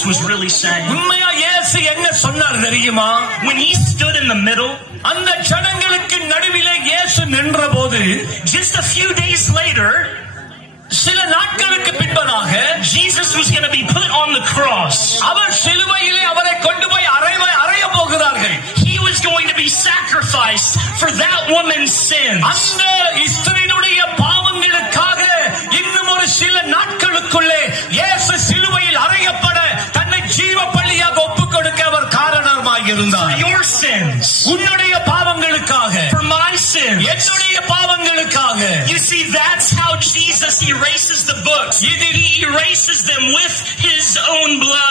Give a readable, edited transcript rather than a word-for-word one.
Jesus was really saying? உண்மையா இயேசு என்ன சொன்னார் தெரியுமா? When he stood in the middle, அந்த ஜனங்களுக்கு நடுவிலே இயேசு நின்றபோது, just a few days later, சில நாட்களுக்கு பின்பதாக Jesus was going to be put on the cross. அவர் சிலுவையிலே அவரை கொண்டு போய் அறைய போகிறார்கள். He was going to be sacrificed for that woman's sins. அந்த ஸ்திரீனுடைய பாவங்களுக்காக இன்னும் ஒரு சில நாட்களுக்குள்ளே இயேசு சிலுவையில் அறையப்பட தன்னை ஜீவ பலியாக ஒப்புக் கொடுக்க அவர் காரணமாக இருந்தார். For your sins, உன்னுடைய பாவங்களுக்காக, for my sins, என்னுடைய பாவங்களுக்காக. You see, that's how Jesus erases the books. He erases them with his own blood.